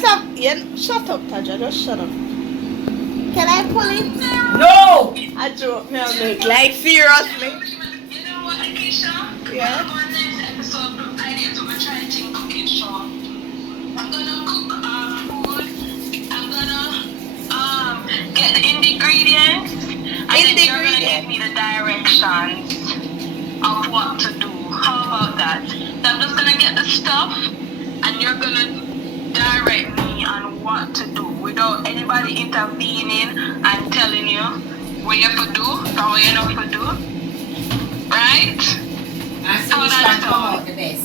some. Yeah, shut up, Taja. Just shut up. Can I pull it? No! I joke, me make like seriously. You know what, Akeisha? Yeah. On next episode, I need to try to cooking show. I'm gonna cook food. I'm gonna get the ingredients. And then you're gonna give me the directions of what to do. How about that? So I'm just gonna get the stuff, and you're gonna direct me on what to do without anybody intervening and telling you what you have to do or what you not to do. Right? I see which one come out the best.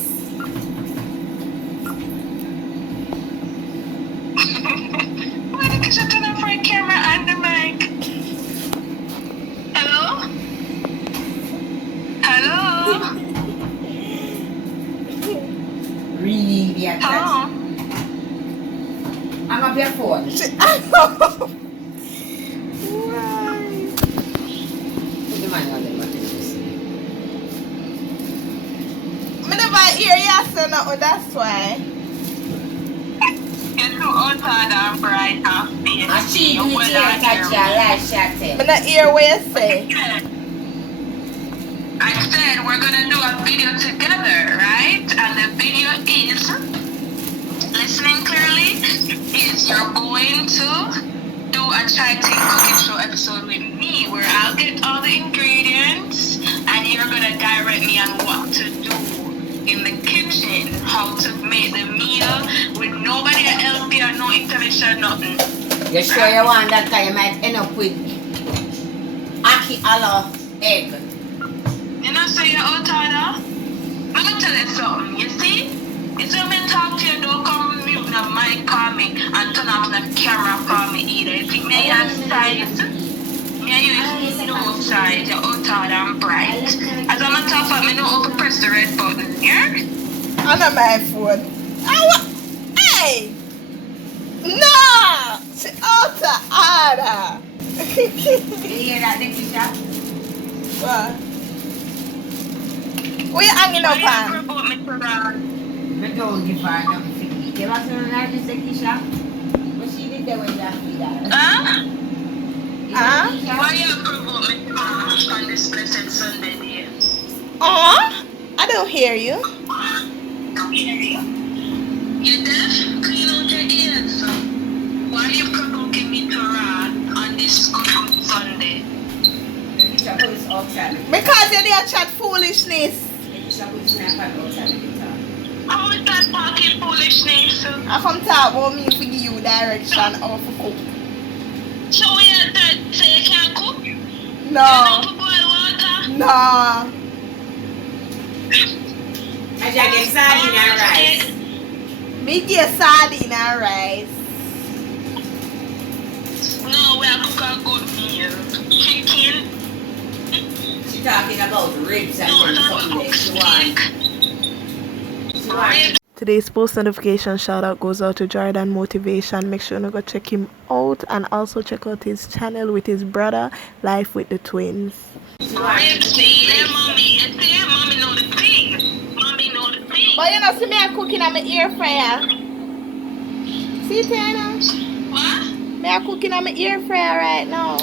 Why did you turn off my camera and the mic? Hello? Hello? Really, be a Hello? I'm up your phone. Why? Put the money on the button. I never hear you say nothing, that's why. You're too outside and bright and fierce. I see you with your touch your light shot. I not hear what you say. I said we're gonna do a video together, right? And the video is, listening clearly, is you're going to do a Chai-Ting cooking show episode with me where I'll get all the ingredients and you're gonna direct me on what to do in the kitchen, how to make the meal with nobody else here, no intervention, nothing. You sure you want that? Because you might end up with Aki Alo egg. You know, so you're out order. I'm gonna tell you something, you see? It's when I talk to you, don't come mute the mic for me and turn off the camera for me either. You think me and size? Me and you is no size, you're out order and bright. As a matter of fact, me know how to press the red button, yeah? On my phone. Hey! No! She out of order. You hear that, Nikisha? What? What you hanging up on? I don't give her enough to eat. You want to know that, Nikisha? What she did there when you feed her? Huh? Why you provoke me on this blessed Sunday day? I don't hear you. You deaf? Clean out your ears. Why you provoking me to run on this good Sunday? Nikisha goes outside. Because you didn't chat foolishness. Nikisha goes snap and outside the guitar. How is that talking foolishness? I come talk about me to give you direction how to cook. So we are that say you can't cook? You No. know to boil water? No. I just get sardine and rice. Me get sardine and rice. No, we are cook a good meal. Chicken. She talking about ribs and No, something cook that she wants. steak. Ribs. Today's post notification shout out goes out to Jordan Motivation. Make sure you go check him out and also check out his channel with his brother, Life with the Twins. Ribs. Yeah, mommy. You see, mommy know the thing. Mommy know the thing. But you know, see me I cooking on my air fryer. See, Tana? What? Me I cooking on my air fryer right now.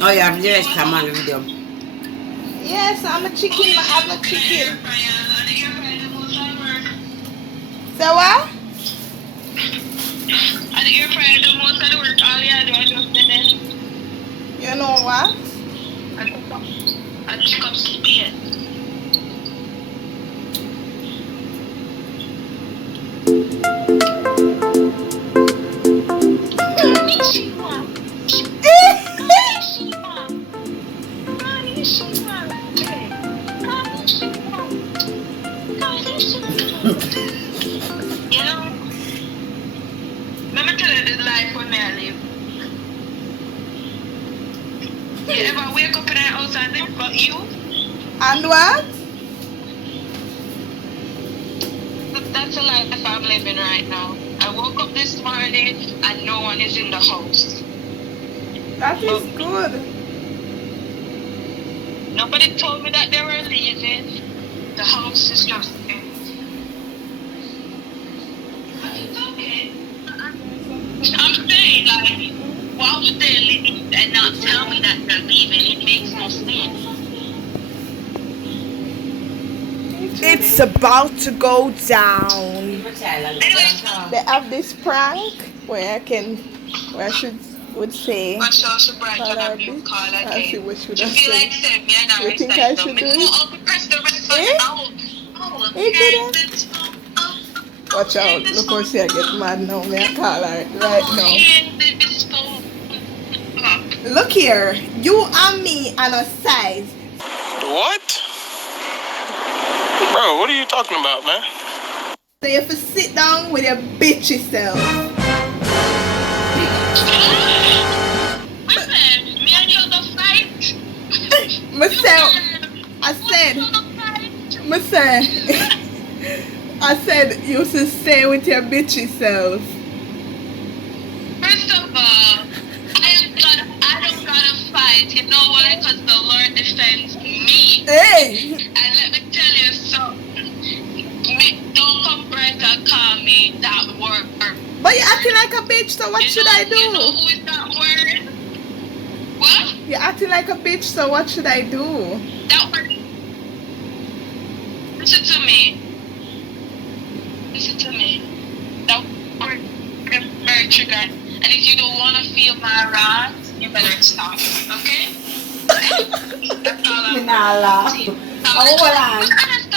Oh, you have the rest of my video. Yes, I'm a chicken. I'm a chicken. So what? And the air fryer do most of the work. All you do is just this. You know what? And check up speed. You know, let me tell you this life when I live. You ever wake up in the house and think about you? And what? That's the life I'm living right now. I woke up this morning and no one is in the house. That is good. Nobody told me that they were leaving. The house house is just empty. It's okay. I'm saying, like, why would they leave and not tell me that they're leaving? It makes no sense. It's about to go down. Anyway, They have this prank where I would say, But so surprised call when her I'm being bitch. called I'll see again. what should You I feel like say. saying me and I You think I should do it? Oh, press the red button. Eh? Oh, It didn't. this phone. Watch out. Look how she get mad now. Me I call her right now. This phone. Look here. You and me on a side. What? Bro, what are you talking about, man? So you have to sit down with your bitchy self. Listen, me and you go fight. Myself. I said you should stay with your bitchy self. First of all, I don't gotta fight. You know why? Because the Lord defends me. Hey! And let me tell you something. Don't come right and call me that word. But you're acting like a bitch, so what should I do? You know who is that word? What? You're acting like a bitch, so what should I do? That word. Listen to me. Listen to me. That word is very triggered. And if you don't want to feel my wrath, you better stop. Okay? That's all I'm Nah, laugh. Hold on.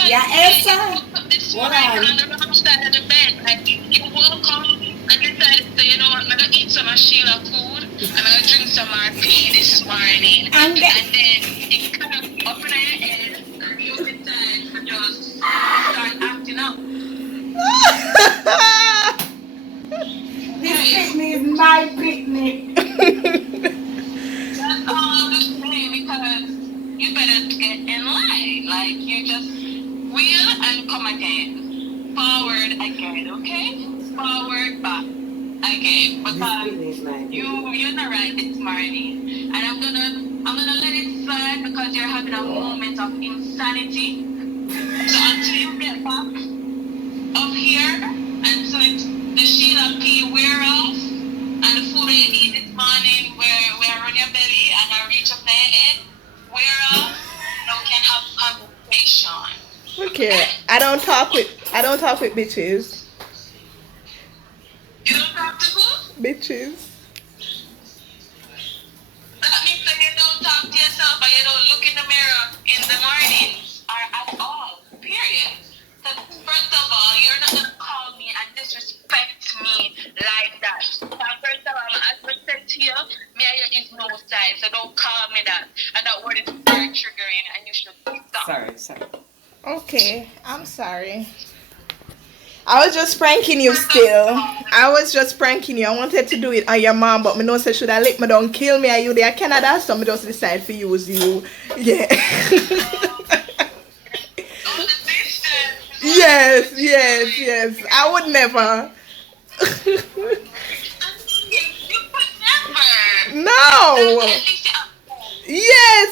Yeah, Elsa. This Hold morning on. on the wrong side of the bed. Like, you woke up and decided to say, you know what, I'm going to eat some of Sheila food. I'm going to drink some RP this morning. And then it kind of up in your head and you decide to just start acting up. This picnic is my picnic. That's all I'm just saying, because you better get in line. Like, you just wheel and come again. Forward again, okay? Forward, back again. Because you're not right this morning. And I'm gonna let it slide because you're having a moment of insanity. So until you get back up here until the Sheila P wear off and the food you eat this morning where on your belly and I reach up to your head, wear off, now we can have conversation. Okay. I don't talk with bitches. You don't talk to who? Bitches. That means that you don't talk to yourself and you don't look in the mirror in the mornings or at all. Period. So first of all, you're not gonna call me and disrespect me like that. So first of all, as I said to you, me and you is no side, so don't call me that. And that word is very triggering and you should stop. Sorry. Okay. I'm sorry. I was just pranking you still. I was just pranking you. I wanted to do it on your mom, but me know say should I let me don't kill me and you there Canada, so me just decide to use you. Yeah. Yes. I would never. You could never. No. At least you have Yes.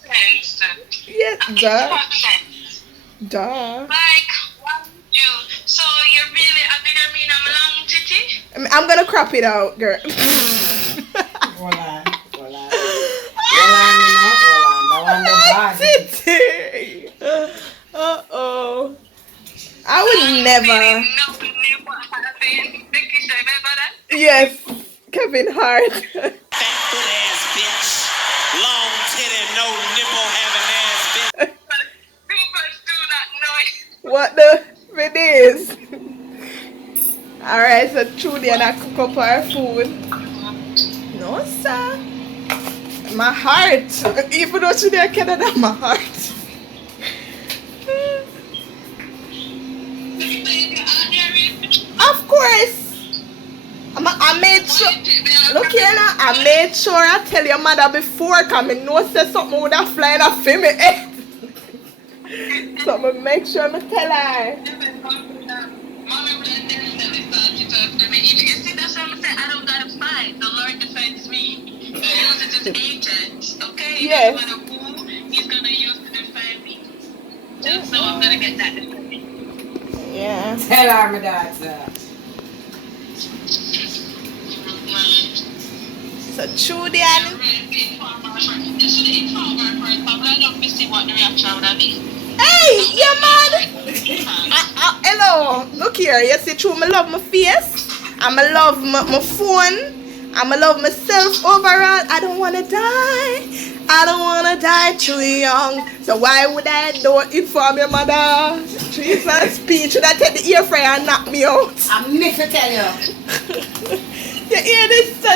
sense. Yes. At least you Duh. have sense. Duh. Like, what would you? So you're really a bigger mean I'm a long titty? I'm gonna crop it out, girl. Hold on. That one the bad. Titty. Uh-oh. I would never. Yes, Kevin Hart. Fat foot ass bitch. Long titty, no nipple having ass bitch. What the it is? Alright, so Trudy and I cook up our food. No, sir. My heart. Even though Trudy and Canada, my heart. Of course. I made sure. Look here now. I made sure I tell your mother before coming. No, say something would have flying off in my head. So I make sure I tell her. I don't gotta fight. The Lord defends me. He uses his agent, okay? Yes. No matter who he's gonna use to defend me. Just So I'm gonna get that. Yeah. Tell her, my daughter. So Julian. You should inform her first, but I don't see what the reaction would be. Hey, you mad? Hello, look here. You see, true, I love my face. I love my phone. I love myself overall. I don't want to die. I don't want to die too young. So why would I don't inform your mother? Jesus, speech. Should I take the air fryer and knock me out? I meant to tell you. You hear this? No,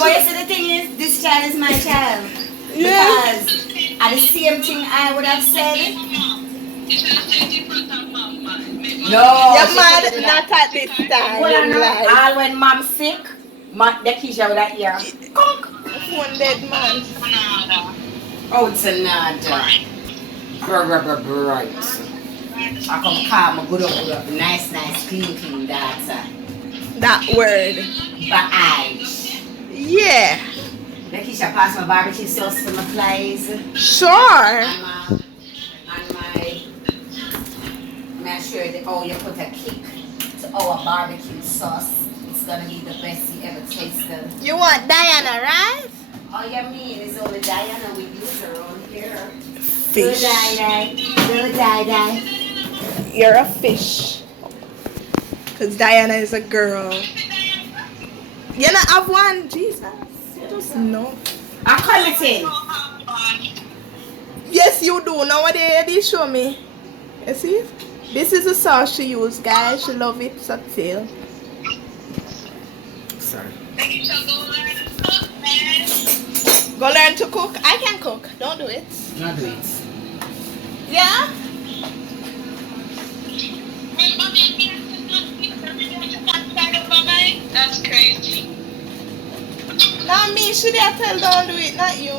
but you see the thing is, this child is my child. Yeah. Because at the same thing I would have said. No. You're mad not at this time. Well, in life. all when mom's sick, the Keisha would have hear. One dead man. Oh, it's a nada. Bright. I come calm, good up. Nice, clean, daughter. That word. But eyes. Yeah. The Keisha pass my barbecue sauce to my flies. Sure. And make sure that you put a kick to our barbecue sauce. It's gonna be the best you ever tasted. You want Diana, right? All you mean is only Diana we use around here. Fish. Little die. You're a fish. Because Diana is a girl. You not have one? Jesus. You just know. I call it in. Yes, you do. Nowadays, they show me. You see? This is the sauce she used, guys. She love it. Subtle. Sorry. Go learn to cook. I can cook. Don't do it. Not do it. Yeah? That's crazy. Not me. Should I tell don't do it? Not you.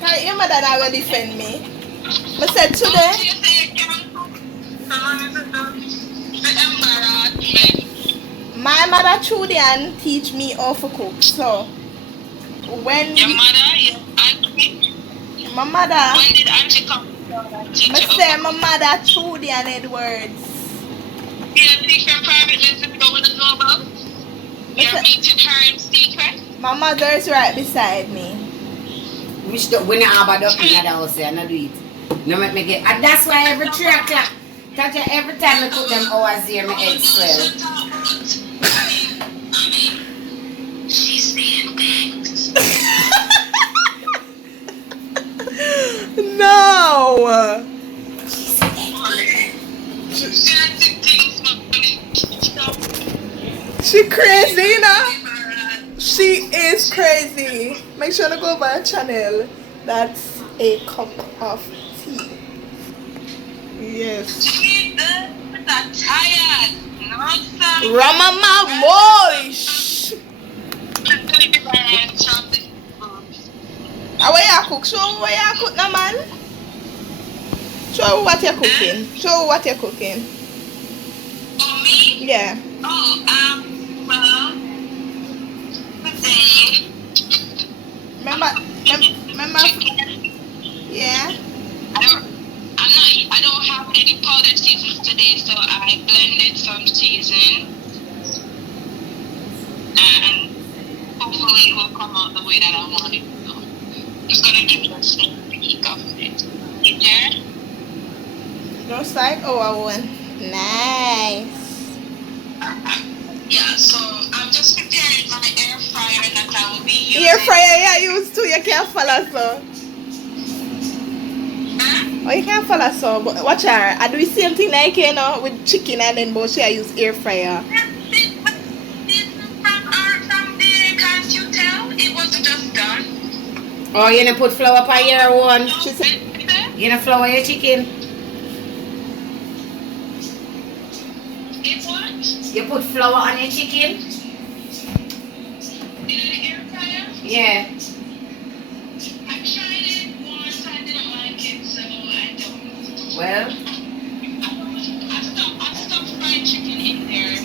Cause your mother not gonna defend me. I said today. My mother Julian teach me how to cook. So when Your mother, your auntie. my mother, When did auntie come? I say my mother Julian Edwards. You teach her private lessons go with the global. You're meeting her in secret. My mother is right beside me. Which when I have a duck in the house, I don't do it. No make me get. And that's why every 3 o'clock, every time I put them hours here, my head swell. She's saying things. No. She crazy, you know? She is crazy. Make sure to go by her channel. That's a cup of tea. Yes. She's tired. Nonsense. Ramama Moish. How you cook? Show me what you cook now, man. Show me what you're cooking. Show me what you're cooking. Oh, me? Yeah. Oh, well, today. Remember? Yeah. I don't have any powdered seasons today, so I blended some season. And hopefully it will come out the way that I want it. So I'm just gonna give you a sneak peek of it. You there? Just like our one. Nice. Yeah, so I'm just preparing my air fryer that I will be using. Air fryer you use too, you can't follow so. Oh, you can't follow so, but watch her. I do the same thing like you know with chicken and then but she I use air fryer. From there, can't you tell? It wasn't just done. Oh, you gonna put flour on your one? She said, You gonna flour your chicken? It what? You put flour on your chicken? In an air fryer? Yeah. I tried it once, I didn't like it, so I don't. Well, I stopped frying chicken in there.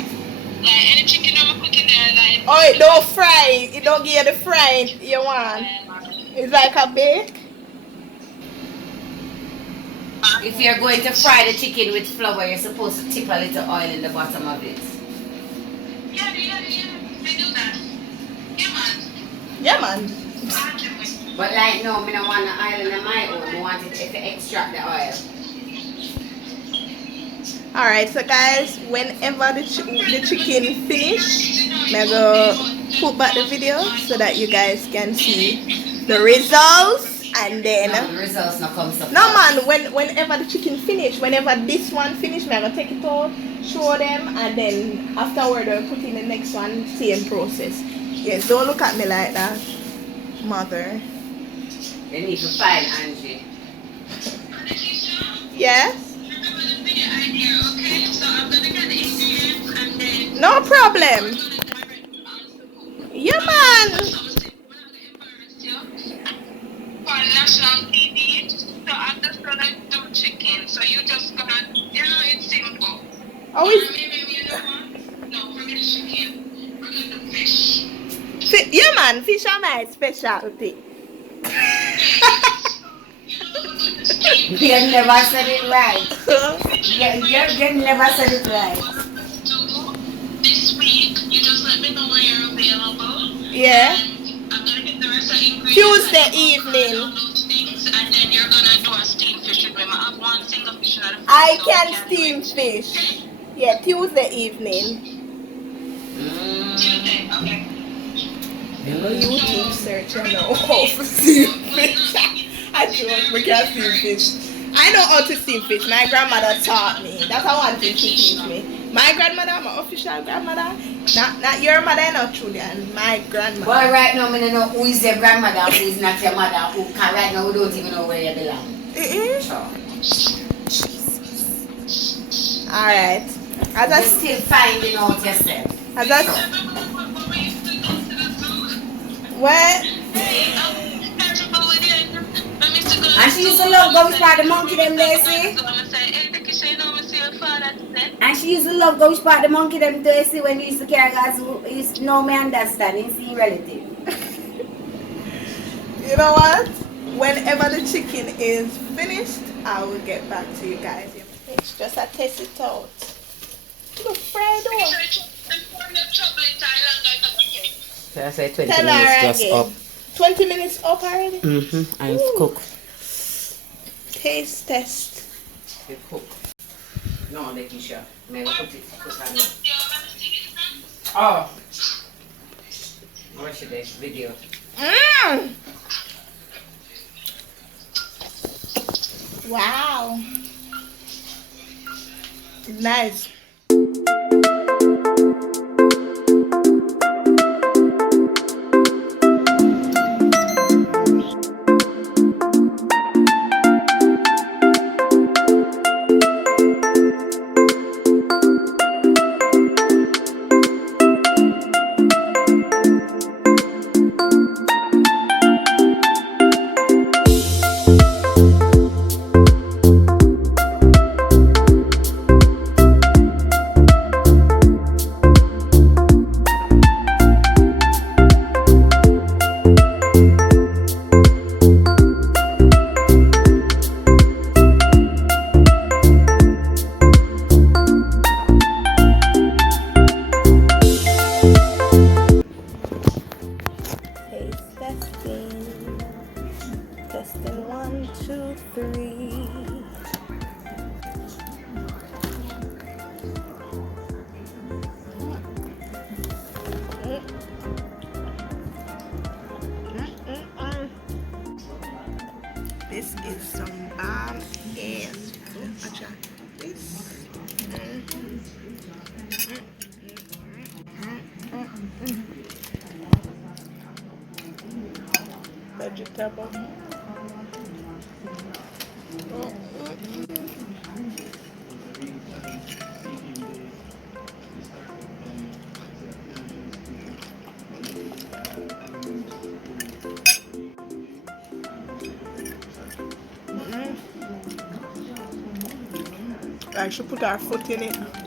Like any chicken I'm cooking there, like. oh, it don't fry. It don't give you the fry you want. It's like a bake. If you're going to fry the chicken with flour, you're supposed to tip a little oil in the bottom of it. Yeah. They do that. Yeah, man. Yeah, man. But like no, I don't want the oil in my own. I want it to extract the oil. Alright, so guys, whenever the chicken finish, I'm go put back the video so that you guys can see the results. And then No, the results not come so no man, whenever the chicken finish, whenever this one finish, I'm gonna take it out, show them, and then afterward I'll put in the next one, same process. Yes, don't look at me like that, mother. They need to find Angie. Yes? Remember the video idea, okay? So I'm gonna get the ingredients and then No problem. I'm gonna direct on the cook. Yeah man. For national TV, so I'm just gonna do chicken. So you just gonna, it's simple. Oh, Or it's, maybe you know what? No, forget chicken. We're gonna do fish. yeah man, fish are my specialty. You never said it right. You never said it right. This week, you just let me know when you're available. Yeah. And I'm gonna get the rest of the ingredients. Tuesday evening. All those things, and then you're gonna do a steamed fish with me. I have one single fish that I can steam fish. Yeah, Tuesday evening. Tuesday, okay. YouTube search, I know how to steam fish. I joke, we can steam fish. I know how to steam fish. My grandmother taught me. That's how one thing she teach me. My grandmother, my official grandmother, not your mother, not Julian. My grandmother. Well, right now, I don't know who is your grandmother, who is not your mother, who can right now we don't even know where you belong. Sure. Alright. As You're I still finding out yourself. as I what? And she used to love go with the monkey them there, see? And she used to love go with the monkey them there, see, when you used to carry guys who used to know me understand, you see relative. You know what? Whenever the chicken is finished, I will get back to you guys. It's just I test it out. Look, Fredo. So I say 20 Tell her minutes just again. up. 20 minutes up already? Mm-hmm. And Ooh. cook. Taste test. You cook. No, Lakeisha. Maybe put it. Put on it. Oh. Watch this video. Mmm. Wow. Nice. Testing 1, 2, 3. This is some bomb ass. This. Vegetable. I should put our foot in it.